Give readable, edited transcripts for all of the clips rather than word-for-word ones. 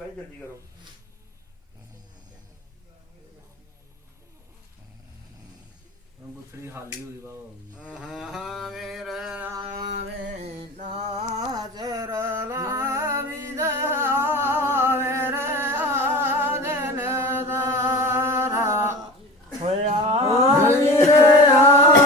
भाई जल्दी करो गुथड़ी हाली हुई बाबा मेरे नाजर लाविदा मेरे आदन दारा होया मेरे नाजर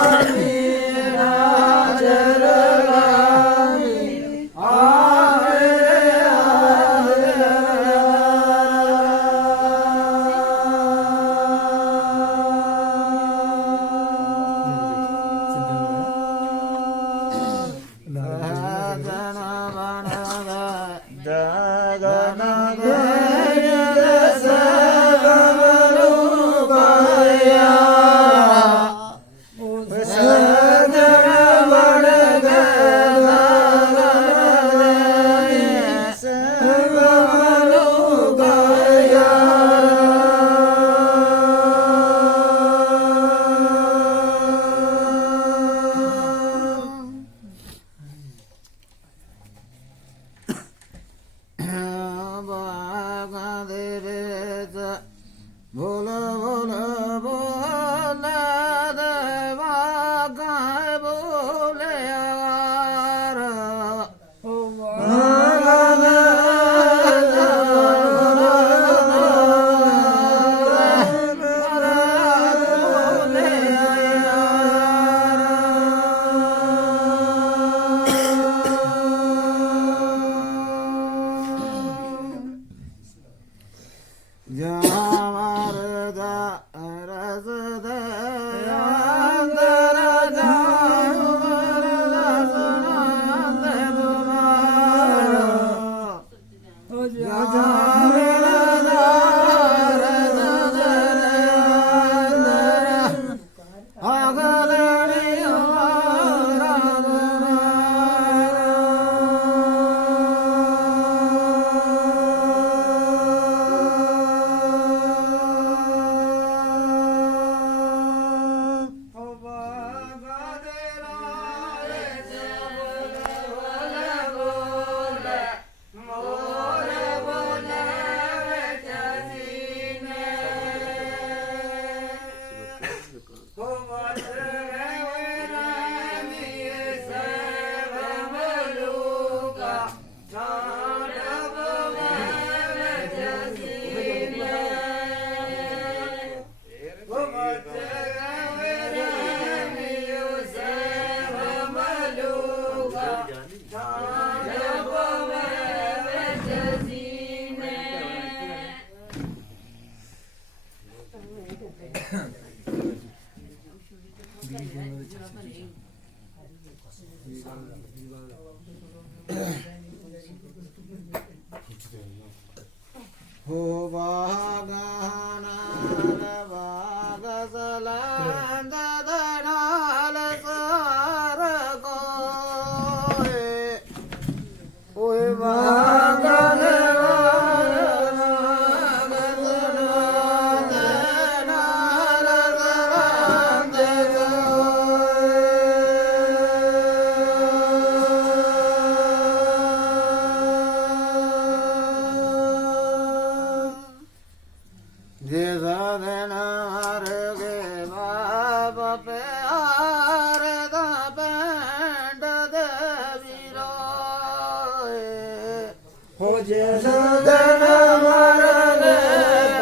સુદન મરલે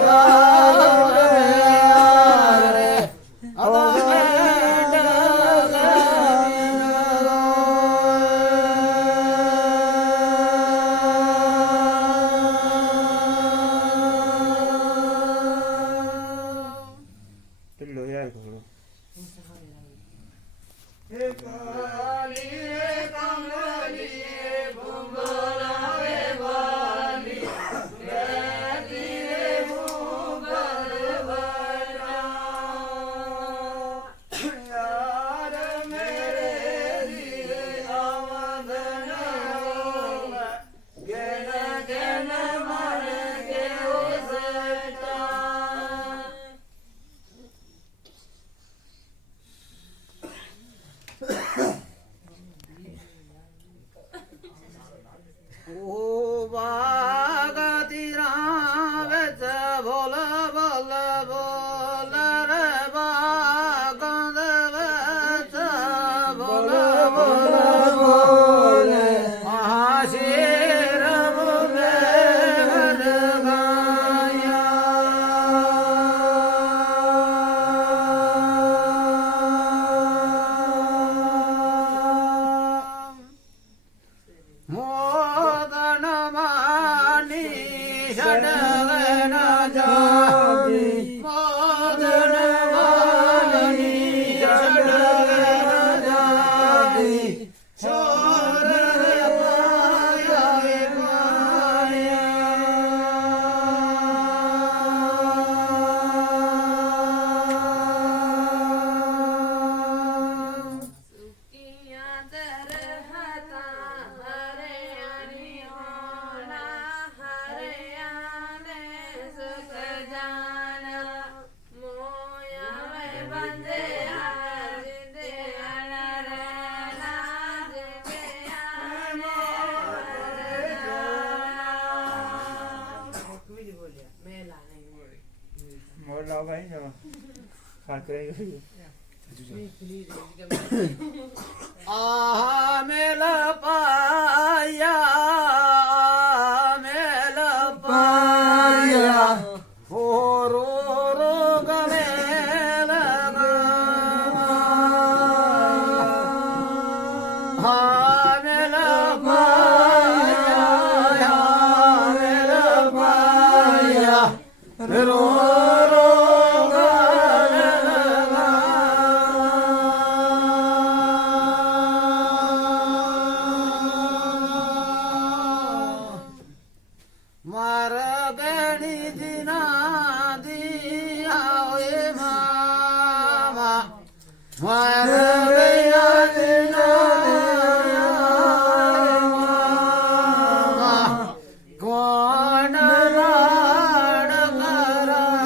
ભાવે રે પિલ્લો યાર ઘોડો 오 바가디라 베자 볼라 볼라 볼라 래 바간데 베자 볼라 볼라 볼레 아시라 볼레 가야 모든 마니 샤르나 자비 모든 마니 샤르나 자비 쇼르 파야 મોર લાવ ભાઈ જો ખાત રહી 아멜 파야 아멜 파야 호로로 가멜가 아멜 파야 아멜 파야 로로 મારા બેની દિના દિયા એ મામા મારા બેના દિના કોણ લાડ કરા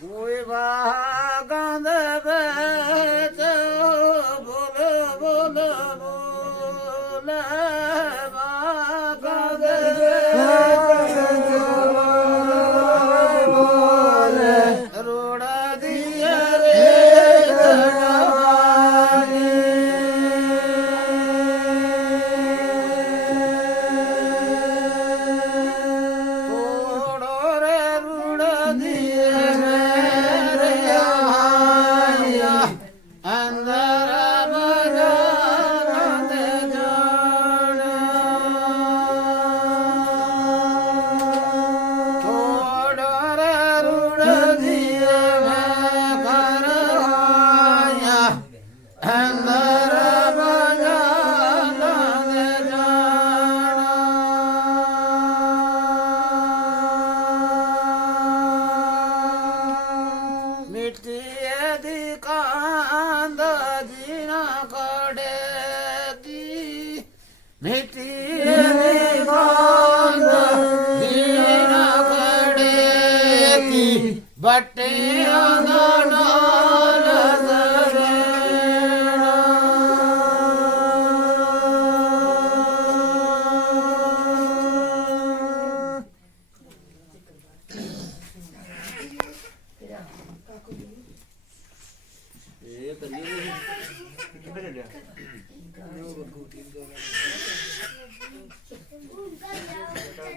કોઈ વાગંદ બેચ બોલ બોલ બોલ વાગંદ બોલ રોડા દિયા રે થોડો રે રૂડા દિયા રે ਮਿੱਟੀ ਦੀ ਕਾਂਦ ਜੀਣਾ ਕੜੇ ਕੀ ਮਿੱਟੀ ਦੀ ਕਾਂਦ ਜੀਣਾ ਕੜੇ ਕੀ ਬੱਟਿਆਂ ਦਾ ਨਾਲ ਇਹ ਕਰੀਏ ਨੀ। ਕਿੱਥੇ ਚੱਲਿਆ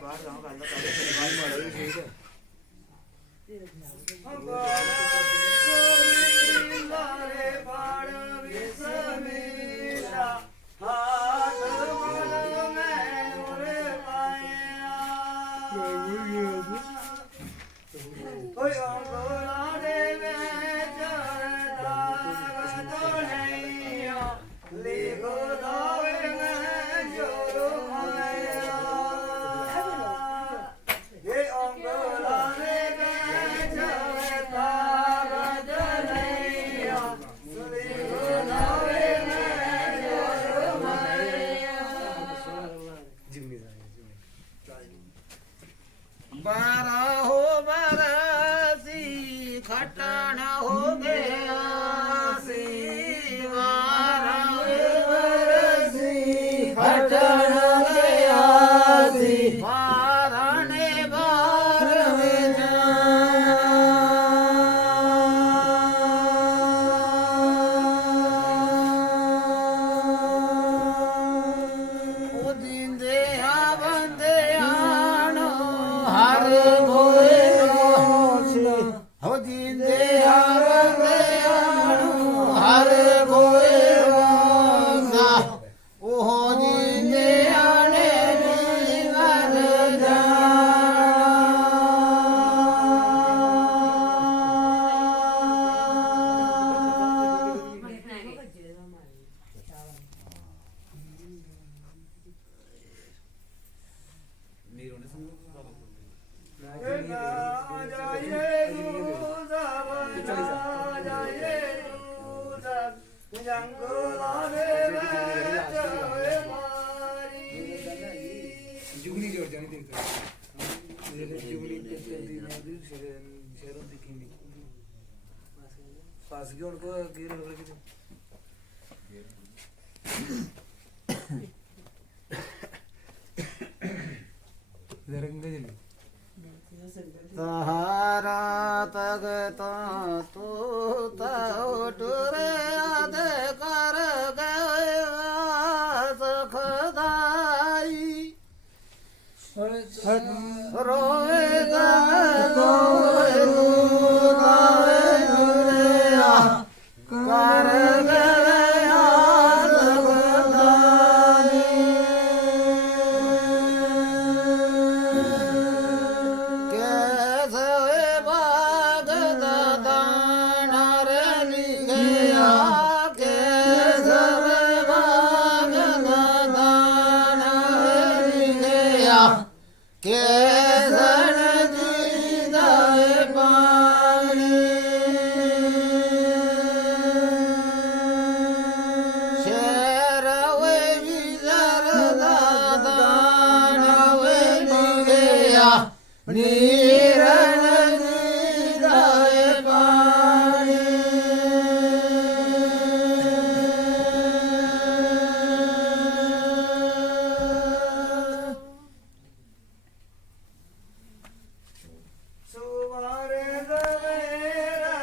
ਬਾਹਰ ਜਾਵਾਂ ਗੱਲ ਕਰ ਮਾਰੇ ਠੀਕ ਹੈ ਲਾਰੇ ਬਾੜ ਵਿਸਮੀਲਾ ਹਾਥ ਮਲ ਮੈਂ ਉਰੇ ਪਾਇਆ ਓਏ ਅੰਗੋਲਾ ਦੇ ਵਿੱਚ ਦਾਗ ਤੋੜਿਆ ਲਿਖੋ ਦਾਵੇ ਮੈਂ ਜੋਰ ਆਇਆ ਇਹ ਅੰਗੋਲਾ ਦੇ ਵਿੱਚ ਦਾਗ ਤੋੜਿਆ ਲਿਖੋ ਦਾਵੇ ਮੈਂ ਜੋਰ ਆਇਆ ਬਾਰਾ ਹੋ ਬਰਸੀ ਖਟਣ ਹੋ ਗਿਆ ਸੀ ਬਾਰਾ ਹੋ ਬਰਸੀ ਖਟਣ ਗਿਆ ਸੀ ਬਾਰਾ ਨੇ ਬਾਰ ਵਿੱਚ ਉਹ ਜਿੰਦੇ ਆ ਬੰਦਿਆਂ ਨੂੰ ਹਰ ਹੋਏ ਰੋਸ਼ਨ ਹੋ ਜਿੰਦੇ ਆ ਬੰਦਿਆਂ ਨੂੰ ਹਰ ਹੋਏ ਰੋਸ਼ਨ ਉਹ ਜਿੰਦਿਆਂ ਨੇ ਜੀਵਨ ਜੁਗਨੀ ਜੋੜ ਜਾਣੀ ਦੇਖ ਜੁਗਨੀ ਸ਼ਹਿਰੋਂ ਦਿਖੀ पास की उनको गिर हो गई जरा किंग चली सहारा तगत तू टुरे आद कर गए सखदाई रोए कर गया कैसे बाग दाना रे लिखया कैसे बाग दाना रे लिखया कैसन दीदा पानी शेर वे विजर दाना वे लिखया नीरन दीदा पानी सुवारे दवेरा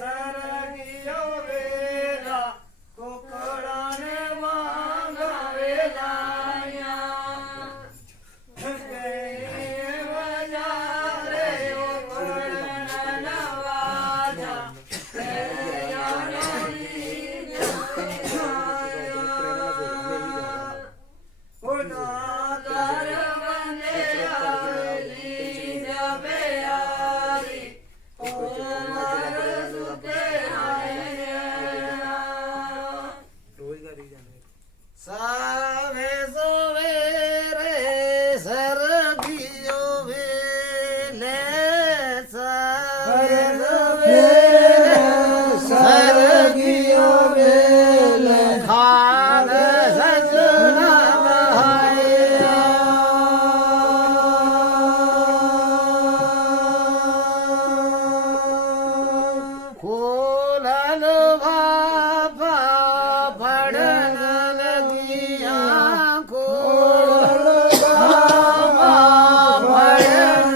सरगियो वेला कोकड़ा ने मांगा वेलाया गए बाजारे ओ कोकड़ा नवाजा तेरा नोनी ओ नादार बने आली जबे यारी ओ मार सुते आए रोजगारी जाने सावे सवेरे सरगियो वेले सावे सवेरे ਖੋਲਲ ਬਾਬਾ ਫੜਨ ਲੱਗੀਆਂ ਖੋਲਲ ਬਾਬਾ ਫੜਨ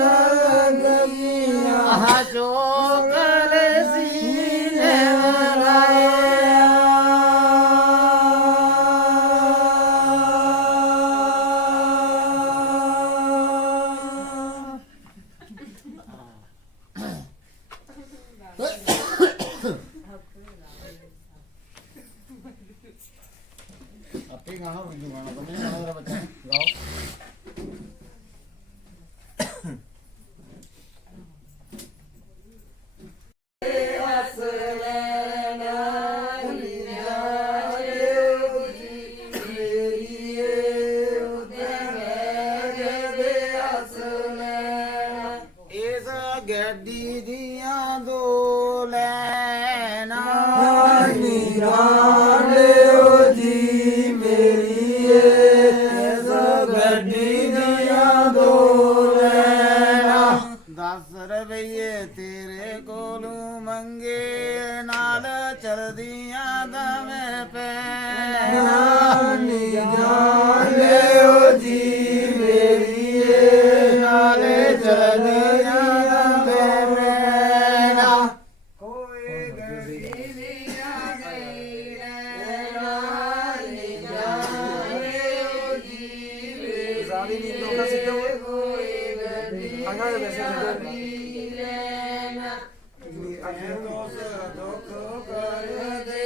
ਲੱਗੀਆਂ ਚੋਕਲ ਸੀਨੇ ਆਪੇ ਗਾਣਾ ਰੁੱਝੂ ਗਾਣਾ ਤਾਂ ਨਹੀਂ ਗਾਣਾ ਤੇਰਾ ਬੱਚਾ ਗਾਓ ਇਸ ਗੱਡੀ ਦੀਆਂ ਦੋ ਲੈਣਾ ਨਿਰਾਲਿਓ ਜੀ ਮੇਰੀ ਇਸ ਗੱਡੀ ਦੀਆਂ ਦੋ ਲੈਣਾ 10 ਰੁਪਈਏ ਤੇਰੇ ਕੋਲੋਂ ਮੰਗੇ ਨਾਲ ਚਲਦੀਆਂ ਦਵੇਂ ਪੈਣਾ ਨਿਰਾਲਿਓ ਜੀ ਮੇਰੀ ਨਾਲ ਚਲਦੀਆਂ ਦਵੇਂ ਪੈਣਾ ਕੋਈ ਗੱਡੀ ਦੀਆਂ ਗਈ ਸਾਰੀ ਨੀਂਦ ਲੋਕਾਂ ਸਿੱਧੋ ਅੰਗਾ ਦੇ ਵੈਸੇ ਦੋਸ ਦੁੱਖ ਕਰ ਦੇ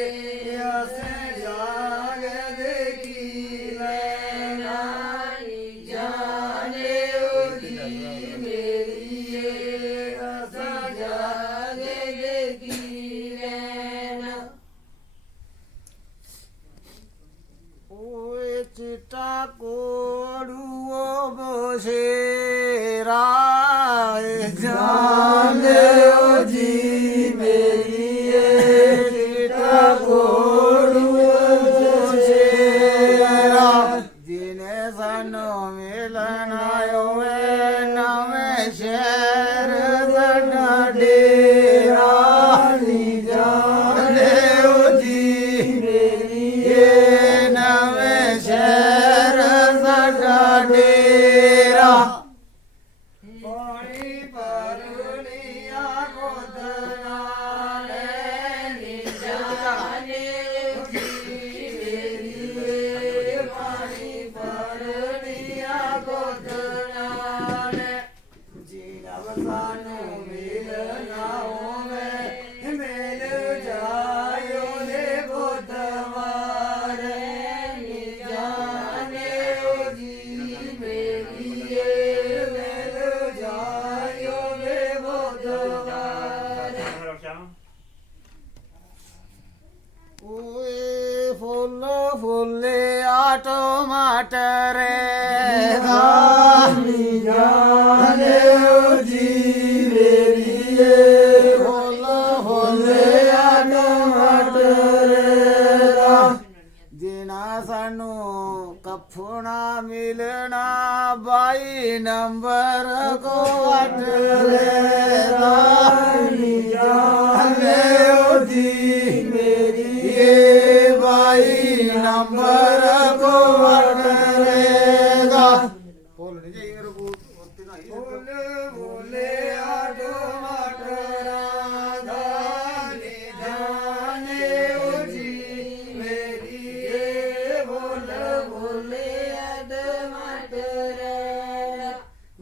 ਅਸੇ ਜਾਗ ਦੇ ਕੀ ਲੈਣਾ ਜਾਣੇ ਉਹ ਜੀ ਮੇਰੀ ਅਸਾਂ ਜਾਗ ਦੇ ਕੀ ਲੈਣਾ ਓਏ ਚਿੱਟਾ ਕੋੜੂਓ ਬੋਸ਼ੇਰਾ ਜਾਣਿਓ ਜੀ ਮੇਰੀ ਚਿੱਟਾ ਕੋੜੂਓ ਸ਼ੇਰਾ ਜਿਨੇ ਸਾਨੂੰ ਮਿਲਣ ਆਇਓਏ ਨਵੇਂ ਸ਼ਹਿਰ ਸਾਡਾ ਡੇਰਾ ਨੀ ਜਾਣਿਓ ਜੀ ਮੇਰੀ ਨਵੇਂ ਸ਼ਹਿਰ ਸਾਡਾ ਡੇਰਾ ਪਾਣੀ ਪਰਲੀਆਂ ਗੋਦਨਾ ਲੈ ਜਾਣੇ ਜੀ ਮੇਰੀ ਪਾਣੀ ਪਰਲੀਆਂ ਗੋਦਨਾ ਲੈ ਜੀਵ ਸਾਨੂੰ ਮਿਲਣਾ ਹੋਵੇ ਮਿਲ ਜਾਇਓ ਦੇ ਬੁੱਧਵਾਰ ਜਾਣੇ ਓ ਜੀ ਮੇਰੀ ਮਿਲ ਜਾਇਓ ਦੇ ਬੁੱਧਵਾਰ ਓਏ ਫੁੱਲ ਫੁੱਲੇ ਟਮਾਟਰ ਦਾ ਨੀ ਜਾਣਿਓ ਜੀ ਮੇਰੀ ਫੁੱਲ ਫੁੱਲੇ ਟਮਾਟਰ ਦਾ ਜਿਨਾ ਸਾਨੂੰ ਕਫਣਾ ਮਿਲਣਾ 22 ਨੰਬਰ ਕੋ ਅੱਠ ਲੈਦਾ ਨੀ ਜਾਣਿਓ ਜੀ ਮੇਰੀ 22 ਨੰਬਰ ਕੋ ਅੱਠ ਲੈਦਾ ਬੋਲ ਨਹੀਂ ਜਾਈ ਮੇਰੇ ਕੋਲ ਉੱਤੇ ਨਾ ਬੋਲ ਬੋਲੇ ਟਮਾਟਰਾਂ ਦਾ ਨੀ ਜਾਣੇ ਓ ਜੀ ਮੇਰੀ ਬੋਲ ਬੋਲੇ ਟਮਾਟਰ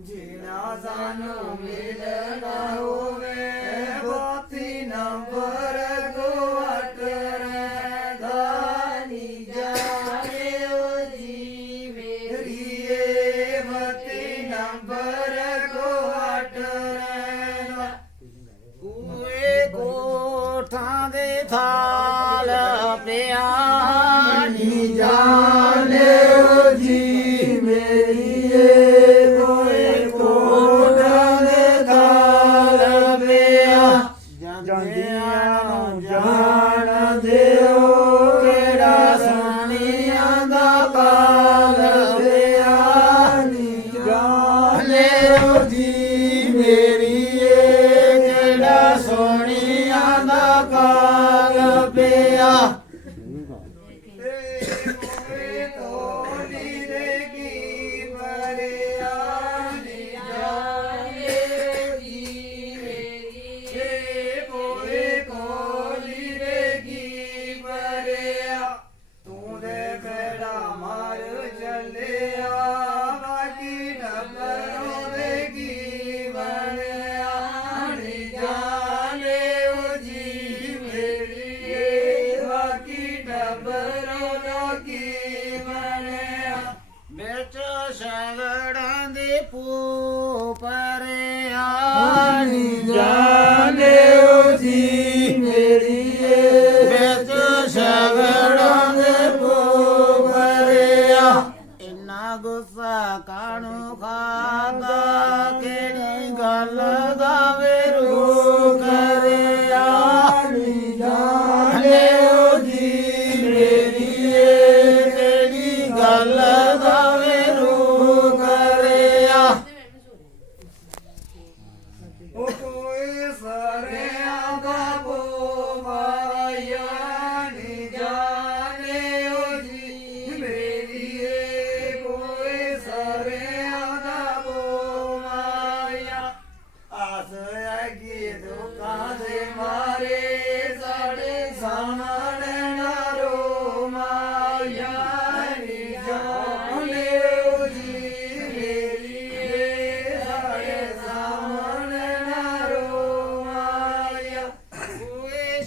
ਜਿਨਾ ਸਾਨੂੰ ਮਿਲਣਾ ਹੋਵੇ 32 ਨੰਬਰ ਕੋ ਅੱਠ ਦਾ ਨੀ ਜਾਣੇ ਓ ਜੀ ਮੇਰੀ 32 ਨੰਬਰ ਕੋ ਅੱਠ ਦਾ ਕੂਏ ਕੋਠਾਂ ਦੇ ਥਾਲ ਪਿਆ ਨੀ ਜਾਣਿਓ ਜੀ ਮੇਰੀ ਕੋਈ ਕੋਟਾਂ ਦੇ ਥਾਲ ਪਿਆ ਜਾਂਦਿਆਂ ਨੂੰ ਜਾਣ ਦਿਓ ਕਿਹੜਾ ਸੋਹਣੀਆਂ ਦਾ ਪਾਲ ਪਿਆ ਨੀ ਜਾਣਿਓ ਜੀ ਮੇਰੀ ਕਿਹੜਾ ਸੋਹਣੀਆਂ ਦਾ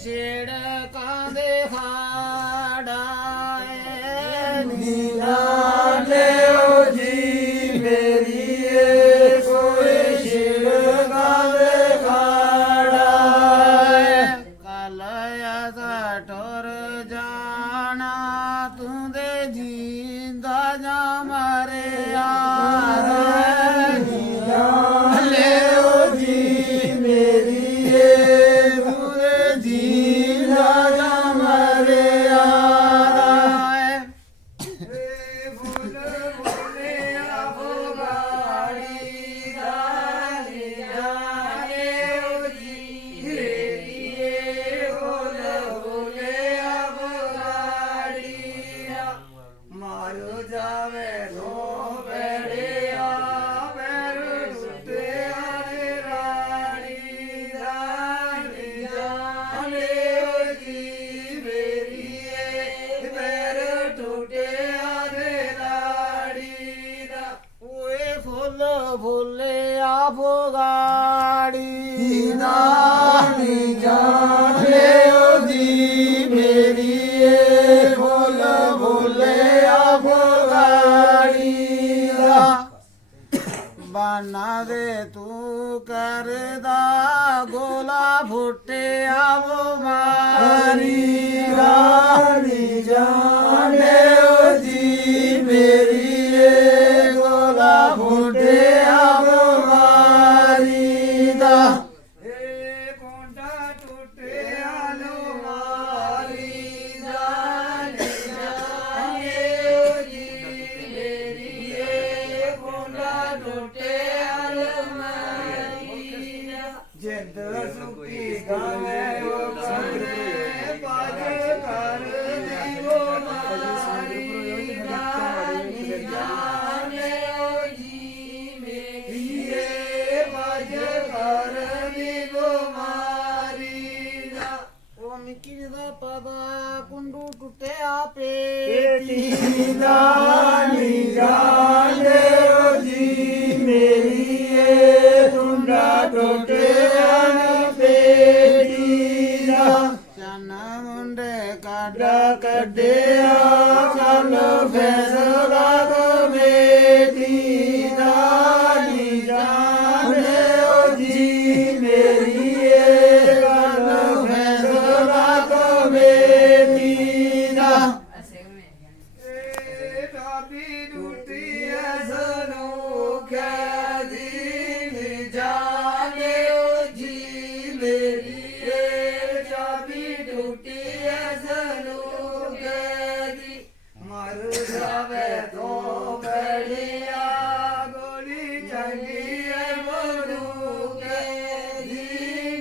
ਛੇੜਕਾਂ ਦੇ ਖਾੜਾਏ ਨੀਨਾ ਲਿਓ ਜੀ ਮੇਰੀ ਏ ਕੋਈ ਛਿੜਕਾਂ ਦੇ ਖਾੜਾਏ ਕਲਯਾ ਦਾ ਟੁਰ ਜਾਣਾ ਤੂੰ ਦੇ ਜੀਂਦਾ ਜਾ ਮਰਿਆ ਨੀਨਾ ਲਿਓ ਜੀ ਮੇਰੀ ਏ ਕੋਈ ਜੀਣਾ ਜਾ ਮਰਿਆ ਮਾਰੋ ਜਾਵੇ ਨੋ ਬੜਿਆ ਪੈਰ ਟੁੱਟੇ ਆਰੇ ਰਾਣੀ ਰਾਣੀ ਜਾਣੇ ਓ ਜੀ ਮੇਰੀ ਏ ਪੈਰ ਟੁੱਟੇ ਆਰੇ ਰਾਣੀ ਦਾ ਓਏ ਫੁੱਲ ਫੁੱਲਿਆ ਫੁਗਾੜੀ ਨਾਨੀ ਜਾਣੇ ਓ ਜੀ ਮੇਰੀ ਏ ਫੁੱਲ ਫੁੱਲੇ ਆਫਗਾੜੀ ਦਾ ਬਾਨਾ ਦੇ ਤੂੰ ਕਰਦਾ ਗੋਲਾ ਫੁੱਟਿਆ ਮਾਰੀ ਮਾਰੀ ਰਾਣੀ ਜਾਣੇ ਓ ਜੀ ਮੇਰੀ ਏ ਗੋਲਾ ਫੁੱਟਿਆ ਮਾਰੀ ਦਾ ਏ ਕੋਂਡਾ ਟੁੱਟਿਆ ਲੋ ਮਾਰੀ ਜਾਣੇ ਓ ਜੀ ਮੇਰੀ ਏ ਕੋਂਡਾ ਟੁੱਟਿਆ ਲੋ ਮਾਰੀ ਜਿੰਦ ਸੁੱਕੀ ਗਾਵੇ ਓ ਕਰੇ ਪਾਜ ਕਰ ਦੀਵੋ ਮਾਰੀ ਜਾਣੇ ਓ ਜੀ ਮੇਰੀ ਏ ਪਾਜ ਕਰ ਦੀਵੋ ਮਾਰੀ ਦਾ ਉਹ ਮਿੱਕੀ ਦਾ ਪਦਾ ਕੁੰਡੂ ਟੁੱਟਿਆ ਪੇਟੀ ਪੇਟੀ ਨਾਨੀ ਜਾਣੇ ਓ ਜੀ ਮੇਰੀ ਏ ਟੁੰਡਾ ਟੁੱਟਿਆ ਪੇਟੀ ਦਾ ਚਨ ਮੁੰਡੇ ਕੱਢ ਕੱਢਿਆ ਚੱਲ ਫੈਸਲਾ ਕਮੇਟੀ ਦਾ ਨੀ ਜਾਣੇ ਓ ਜੀ ਮੇਰੀ ਏ ਗੱਲ ਫੈਸਲਾ ਕਮੇਟੀ ਦਾ ਏ ਢਾਬੀ ਡੁੱਟੀ ਐਸਨੋ ਕੈਦੀ ਨੀ ਜਾਣੇ ਓ ਜੀ ਮੇਰੀ ਏ ਚਾਬੀ ਟੁੱਟੀ ਐਸਨੋ ਕੈਦੀ ਮਰ ਜਾਵੇ ਤੋਂ ਬੜਿਆ ਗੋਲੀ ਚੰਗੀ ਐ ਮਰੂ ਕੈਦੀ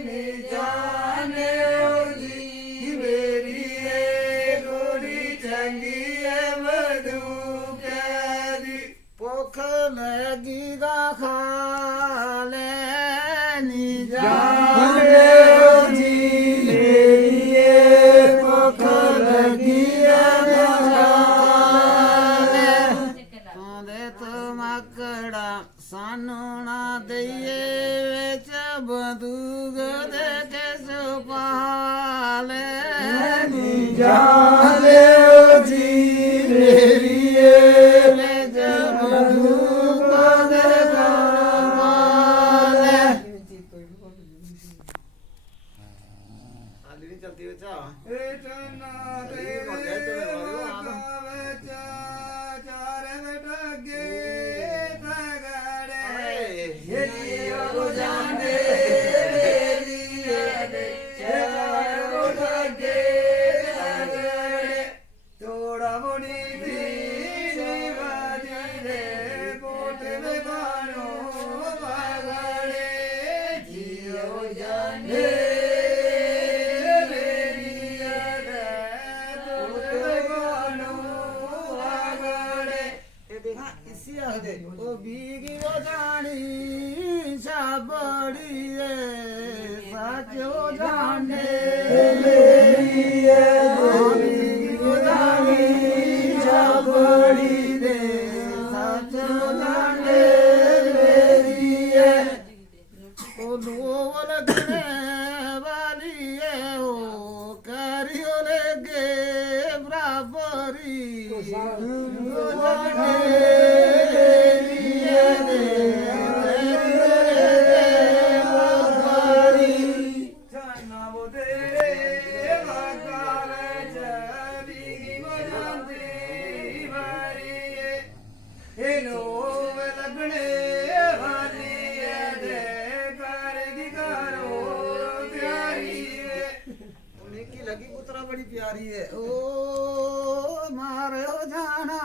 ਨੀ ਜਾਣੇ ਓ ਜੀ ਮੇਰੀ ਏ ਗੋਲੀ ਚੰਗੀ ਐ ਮਰੂ ਕੈਦੀ ਭੁੱਖ ਲੱਗੀ ਦਾ ਖਾ ਲੈ ਨੀ ਜਾਣੇ ਓ ਜੀ ਮੇਰੀ ਏ ਭੁੱਖ ਲੱਗੀ ਐ ਦੇ ਤਮਕੜਾ ਸਾਨੂੰ ਨਾ ਦਈਏ ਵਿੱਚ ਬੰਦੂਕ ਦੇ ਕੇ ਸੁਪਾਲੇ ਨੀ ਜਾਣੇ ਓ ਜੀ ਮੇਰੀ ਏ ਵਿੱਚ ਬੰਦੂਕ ਦੇ ਕਮਾਲੇ ਆਲੀ ਨਹੀਂ ਚਲਦੀ ਵਿੱਚ ਏ ਚੰਨਾ ਤੇਰੇ ਵਾਲੇ ਚਾਰੇ ਬਟਗੇ ਤਗੜੇ ਇਹ ਉਹ ਜਾਣੇ ਮੇਰੀ ਏ ਚਾਰੇ ਬਟਗੇ ਤਗੜੇ ਤੋੜਾ ਮੁੜੀ ਦੀ ਵਾਦੀ ਦੇ ਕੋਟ ਲਗਾਣੋ ਬਗੜੇ ਜੀਓ ਜਾਣੇ ਮੇਰੀ ਏ ਕੋਟ ਲਗਾਣੋ लगी पुत्रा बड़ी प्यारी है ओ मारो जाना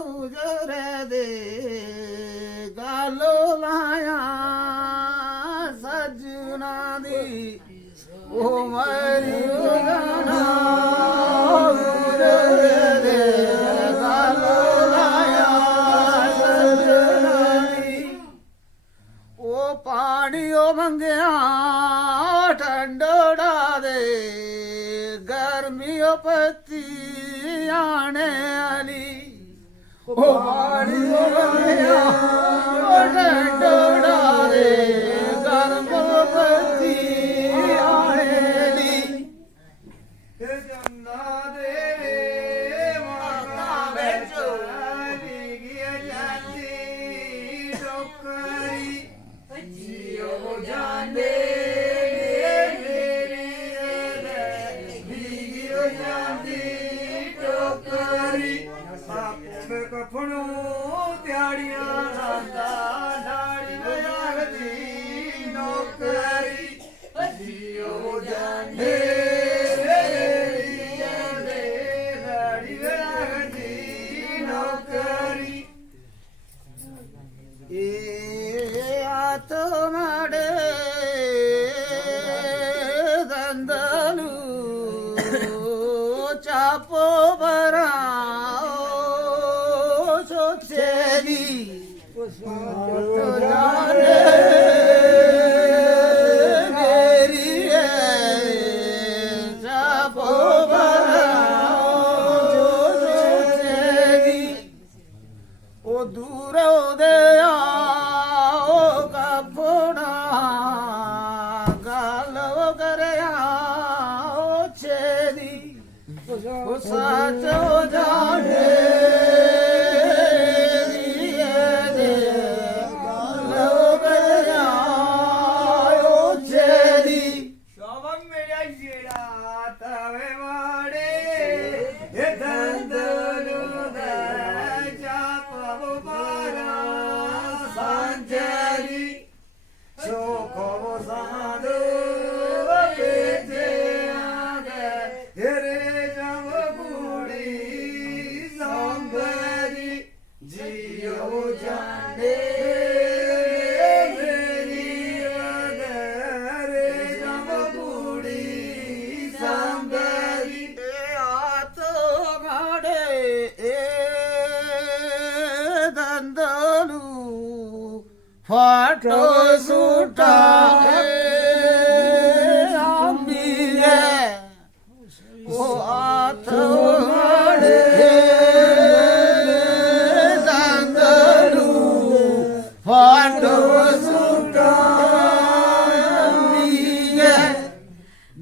उजरे दे गालो लाया सजना दी ओ मारी जाना उजरे दे गालो लाया सजना दी ओ पानी ओ मंगया ठंडोड़ा दे गर्मियों पति आने वाली ओ पानी ठंडोड़ा दे गर्मियों पति आने वाली जन्ना दे माता बेचो जाती डोकरी जियो जाने कपड़ो त्याड़िया लांदा लाड़ी लगदी नौकरी जियो जाने लाड़ी लगदी नौकरी ए आतो माडे दंदलू चापो बरा तो जाने मेरी चापो ओ दूर दे ओ कपड़ा गालो करे ओ छेदी ओ साचो जाने फाटो सूटा आंबिए ओ आतो माडे दंदलू फाटो सूटा आंबिए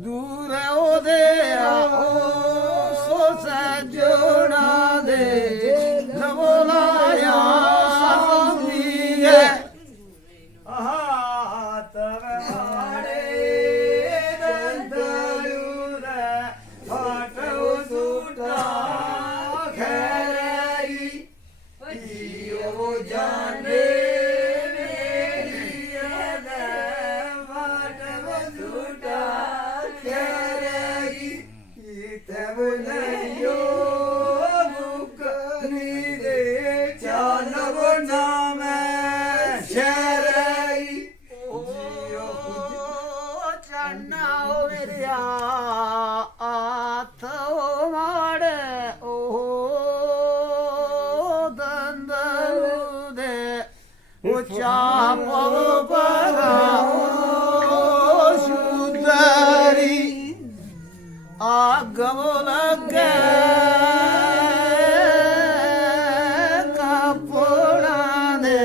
दूर ओदे आओ सो सजोड़ा दे नवलाया आंबिए चापो बराओ सुंदरी आगमो लगे कपड़ा दे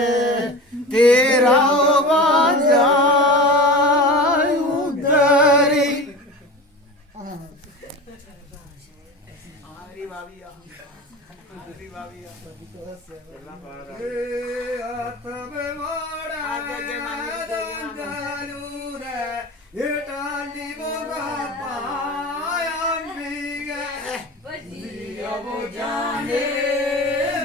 तेरा बाजा उधरी ਹੱਥ ਬਵਾੜਾ ਦੰਦਲੂ ਰੇ ਇਹ ਟਾਲੀ ਮੋਗਾ ਪਾਇਆ ਮੀਗੇ ਜੀਓ ਬੋ ਜਾਣੇ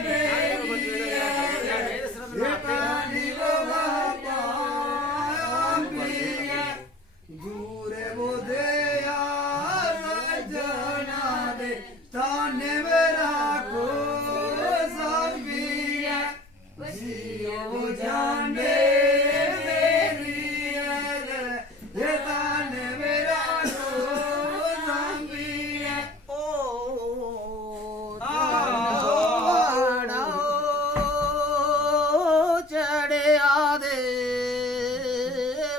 ਮੇਰੀ ਇਹ ਟਾਲੀ ਮੋਗਾ ਪਾਇਆ ਮੀਗੇ ਜੂਰੇ ਬੋਦੇ ਯਾਰ ਸਜਣਾ ਦੇ ਤਾਨੇ ਮੇਰਾ ਕੋ ਸੰਗੀਆ ਜੀਓ ਜਾਣੇ ਮੇਰੀ ਇਹ ਤਾਨੇ ਮੇਰਾ ਕੋ ਸੰਗੀਆ ਓ ਆੜਾ ਚੜਿਆ ਦੇ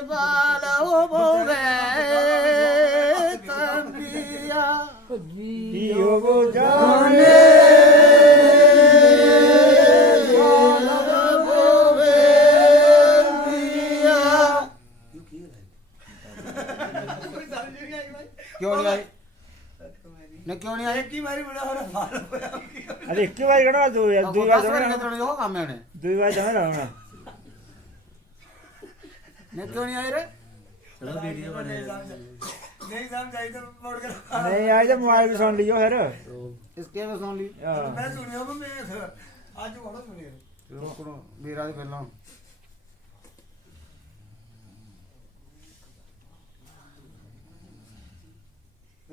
ਬਾਲੋ ਬੋਵੇ ਤੰਬੀਆ ਜੀਓ ਬੋ ਜਾਣੇ क्यों नहीं आई न क्यों नहीं आई की बारी बड़ा होना फाल होया अरे एक ही बार करो दो यार दो बार बार जाना कितने हो काम है दो बार जाना होना न क्यों नहीं आई रे चलो वीडियो बने नहीं समझाई तो मोड़ कर नहीं आज तो मोबाइल भी सुन लियो फिर इसके में सुन ली मैं सुनियो मैं आज बड़ा सुनियो रोकड़ो मेरा भी पहला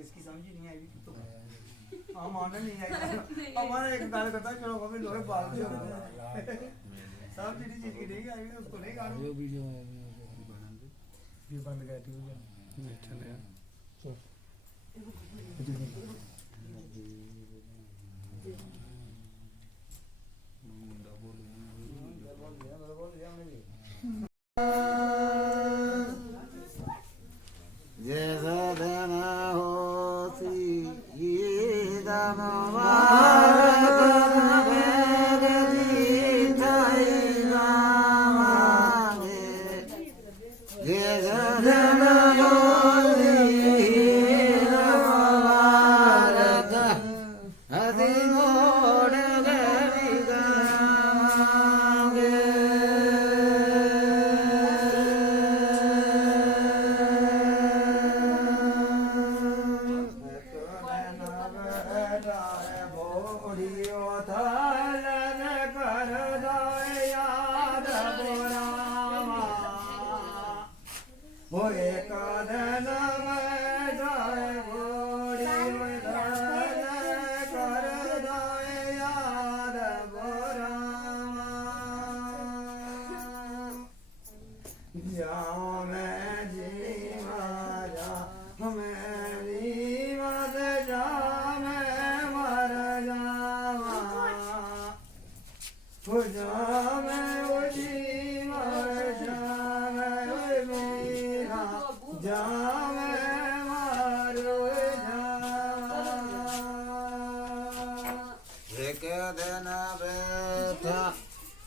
इसकी समझ ही नहीं आई तो हमारा नहीं आई हमारा एक गाल करता चलो कभी लोहे पाल दियो सब चीज चीज की नहीं आई उसको नहीं गालो ये बंद कर दी चले जैसा धन होती ये दान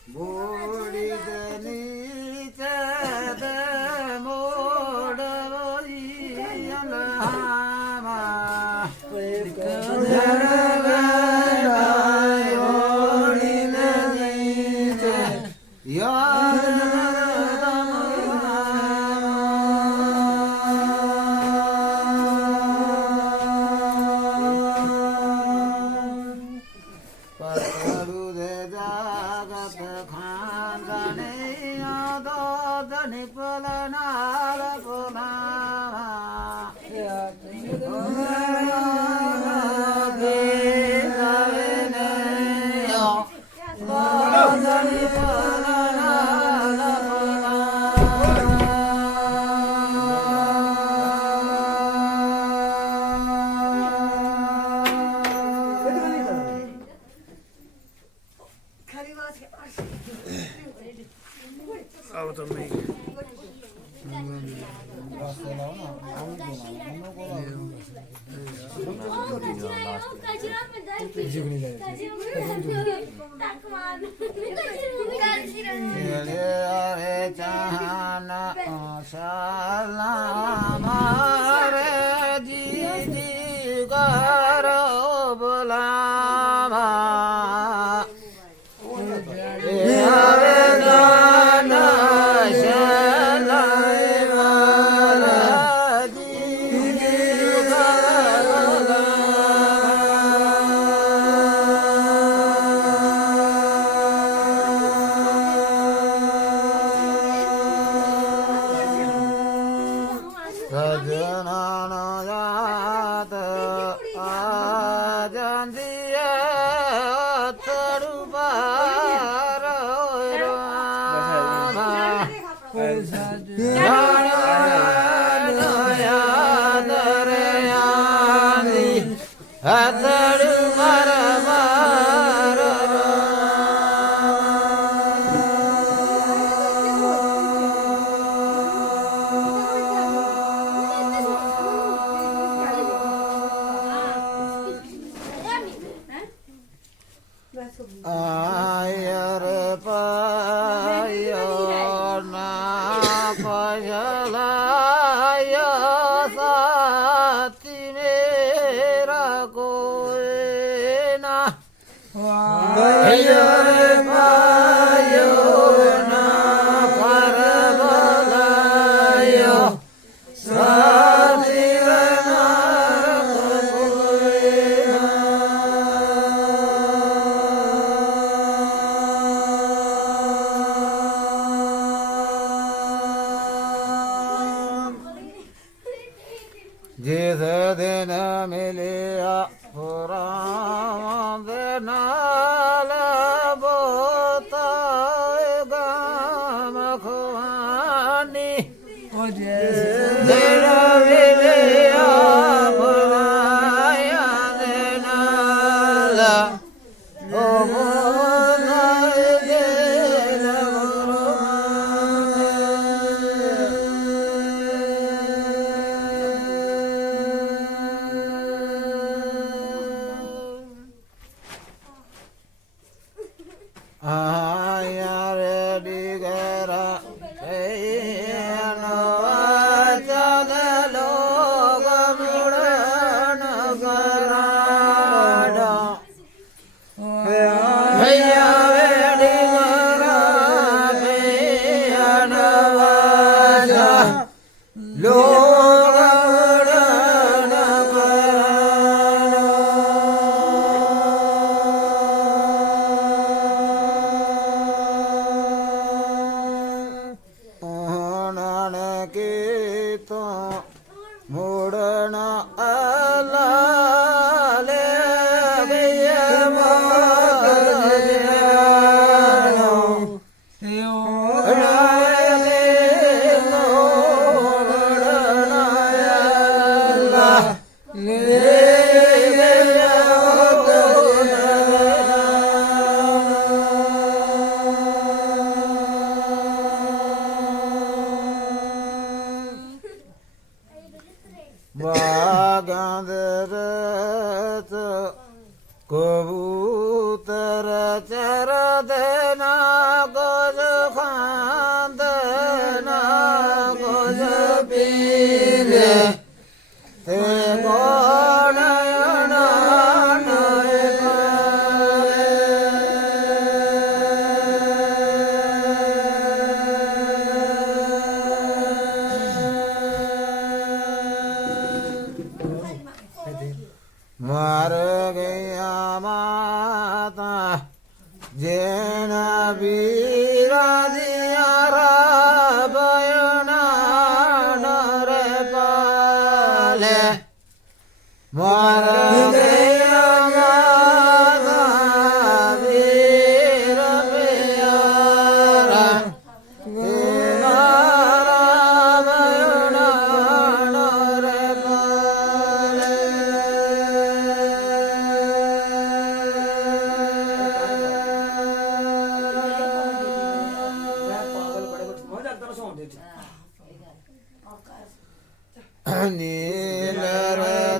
बूढ़ी दनी चद मोड़ जी जी करो बोला હતડ મર મર આયર પાયો ના પજલાયો સાથી મેરા કોઈ ના આયર પાયો ના પરબલાયો સાથી जिस दिन मिलिया पुराण नाल बोता गाम खुआनी दिन मिलिया पुराण नाल ओ बोता दिल आयर डिगरा लोग मुड़न कराड़ा भैया डिगरा लोग मुड़न मुड़ना अलाले बागंदरत कबूतर चर देना गोज खांदना गोज पीले ते कौन मर गया माता जेना बीरा दिया बयना नर पाले मर गया माता वीर प्यारा तेरा बयना नर पाले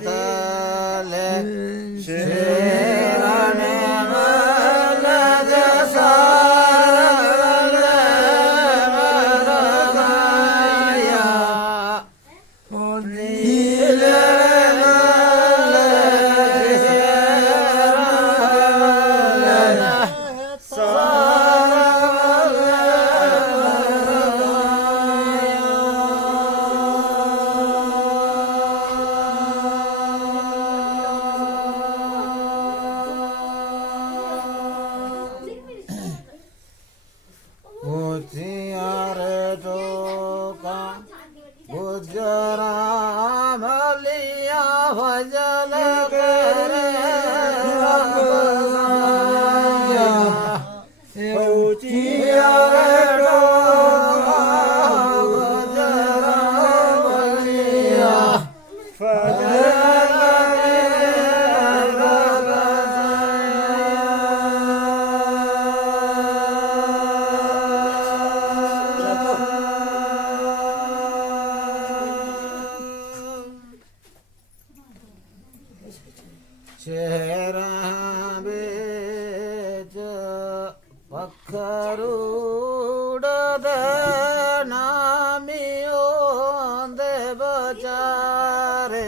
नीलरतले शेरने मलद सारले मरगाया नीलरतले शेरने गुजरा मलिया भजल करे गुजरा मलिया भजल ਸ਼ਹਿਰਾਂ ਵਿੱਚ ਪੱਖਰੂ ਉਡਦੇ ਨਾਮੀ ਆਉਂਦੇ ਵਿਚਾਰੇ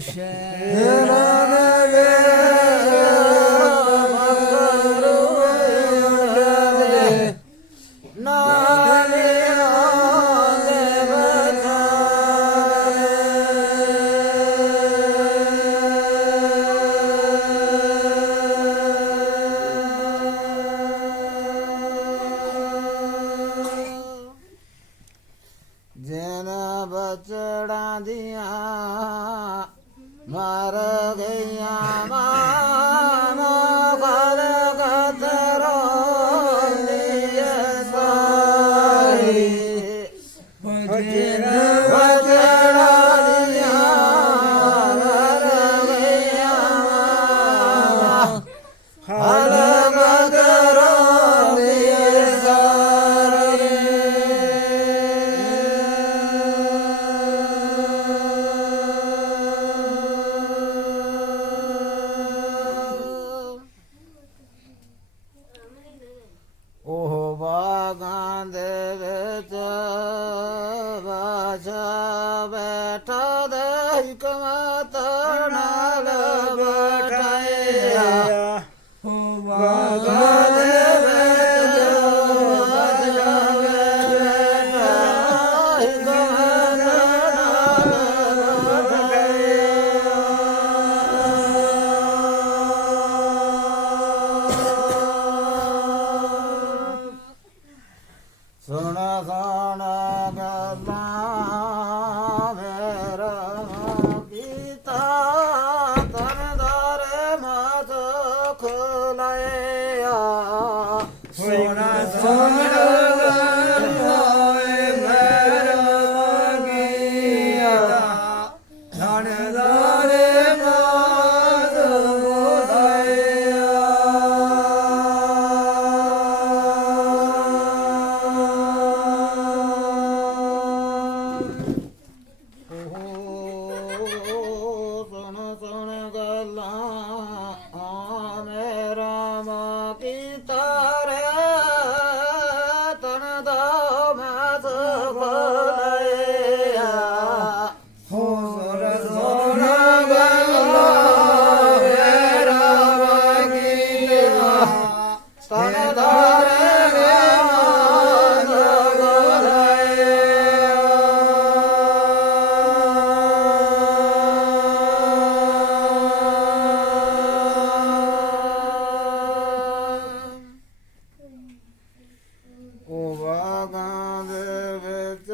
ਸ਼ਹਿਰਾਂ ਵਿੱਚ ਪੱਖਰੂ ਉਡਦੇ ਨਾਮੀ ਆਉਂਦੇ ਬਚੜਾਂ ਦੀਆਂ ਮਰ ਗਈਆਂ ਮਾਂ ਘਰ ਕਤਰੋਂ ਦੀ ਸਾਈ ਬਚੜਾਂ ਦੀਆਂ ਮਰ ਗਈਆਂ ਮਾਂ ਘਰ ਕਤਰੋਂ ਦੀ ਉਹ ਬਾਗਾਂ ਦੇ ਵਿੱਚ ਬਾਜਾ ਬੈਠਾ ਦੇ ਹਕਮਤ ਨਾਲ ਬੈਠਾਇਆ ਉਹ ਬਾਗਾਂ ਦੇ ਵਿੱਚ ਬਾਜਾ ਬੈਠਾ ਹਕਮਤ ਨਾਲ ਸੁਣਾ ਸੁਣਾ ਗੱਲਾਂ ਮੇਰਾ ਕੀਤਾ ਤਨਦਾਰ ਮਾਤ ਖੁਲਾਇਆ ਸੁਣਾ ਸੁਣਾ ਗੱਲਾਂ ਮੇਰਾ ਕੀਤਾ ਤਨਦਾਰ ਮਾਤ ਉਹ ਬਾਗਾਂ ਦੇ ਵਿੱਚ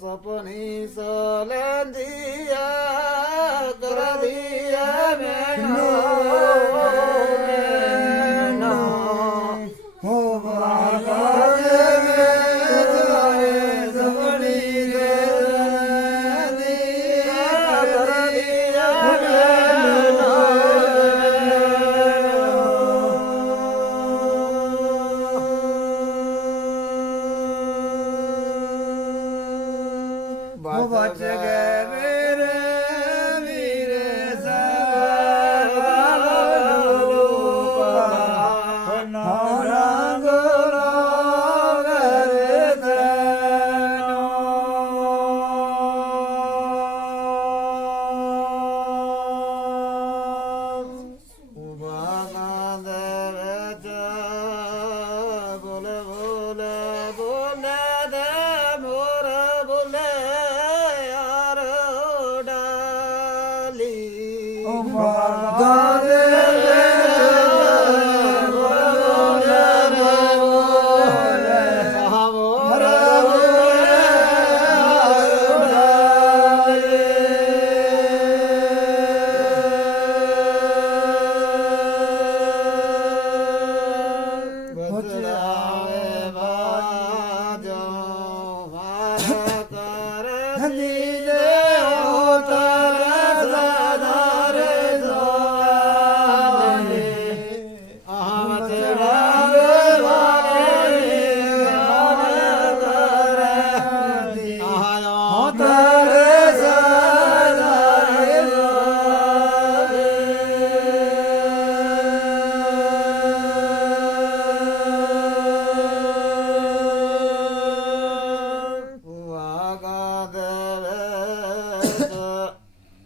ਸਪਨੀ ਸਲੰਦੀ ਐ ਕਰਦੀ ਐ ਮੈਨੂੰ ਉਹ ਬਾਗਾਂ ਦੇ ਵਿੱਚ ਸਪਨੀ ਸਲੰਦੀ ਐ ਕਰਦੀ ਐ ਬਚ ਗਏ ਮੇਰੇ ਵੀਰੇ ਸਵਾਲ ਲੋਕਾ ਨਾ ਰੰਗ ਰੋਗਰੇ ਤੈਨੂੰ ਉਬਾਲਾਂ ਦੇ ਵਿੱਚ ਬੋਲੇ ਬੋਲੇ ਬੋਲੇ ਦੇ ਮੋਰ ਬੋਲੇ ਬਾਗਾਂ ਦੇ ਵਿੱਚ ਬੋਲੇ ਬੋਲੇ ਹਵੋਰ ਬਚੜਾਵੇ ਬਾਜੋ ਵਾਰ ਕਰ ਦੀਨੇ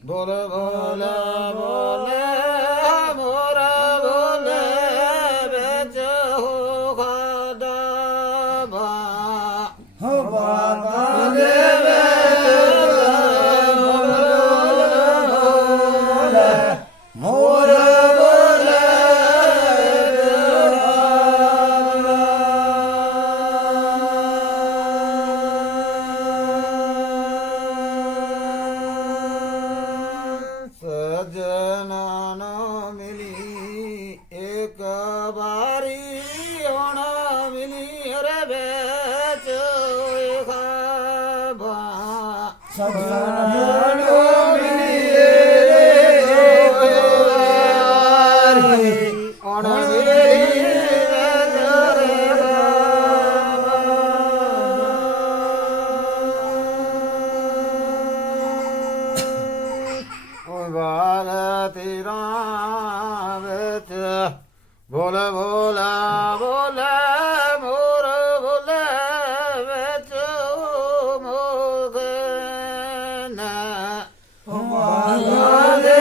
ਬੋਲ ਬੋਲ ਬੋਲੇ ਮੋਰ ਬੋਲੇ ਵਿੱਚ ਹੋ ਖਾਦਾ ਬਾ ਹੋ ਬਾਬਾ ਦੇ ਮੋਰ ਸਜਣਾ ਨਾ ਮਿਲੀ ਇੱਕ ਵਾਰੀ ਆਉਣਾ ਮਿਲੀ ਰੇ ਵਿੱਚ ਹੋਏ ਖਾਬਾ ਸਜਣਾ ਨੂੰ ਮਿਲੀਏ ਆਉਣਾ ਮਿਲੀ ਬਾਗ ਤੇਰਾ ਵਿੱਚ ਬੋਲ ਬੋਲ ਬੋਲ ਮੋਰ ਬੋਲੇ ਵਿੱਚ ਮੋਗ ਨਾ ਬਾਬਾ ਦੇ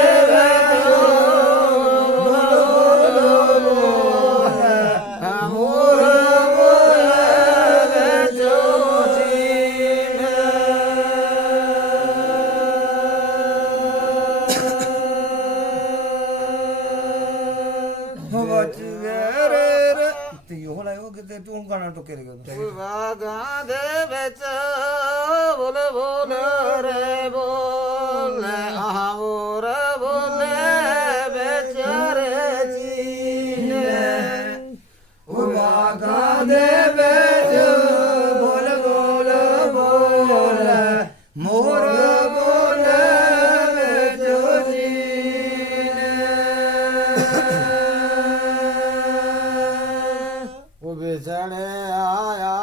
ਮੋਰ ਬੋਲੇ ਵਿੱਚ ਬਚ ਰੇ ਤੇ ਉਹ ਲਾਇਓ ਕਿਤੇ ਤੂੰ ਗਾਣਾ ਟੁੱਕੇ ਰਿਹਾ ਬਾਗਾਂ ਦੇ ਵਿੱਚ ਬੋਲ ਬੋਲ ਰੇ ਬੋਲੇ ਆਹ ਮੋਰ ਬੋਲੇ ਵਿਚਾਰੇ ਚੀਨੇ ਉਹ ਬਾਗਾਂ ਦੇ ਵਿੱਚ ਬੋਲ ਬੋਲ ਬੋਲ ਮੋਰ ਬੋਲ ਵਿੱਚ ਉਹ ਵਿਚਣੇ ਆਇਆ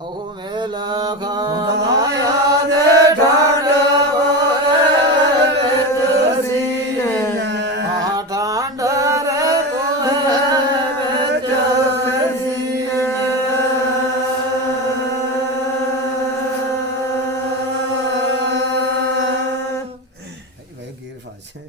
ਉਹ ਮੇਲ ਖਾਇਆ ਦੇ ਠੰਡ ਵਿੱਚ ਸੀਨੇ ਆਹ ਠੰਡ ਰੇ ਵਿੱਚ ਭਾਈ ਗੇਰ ਫਾਸੇ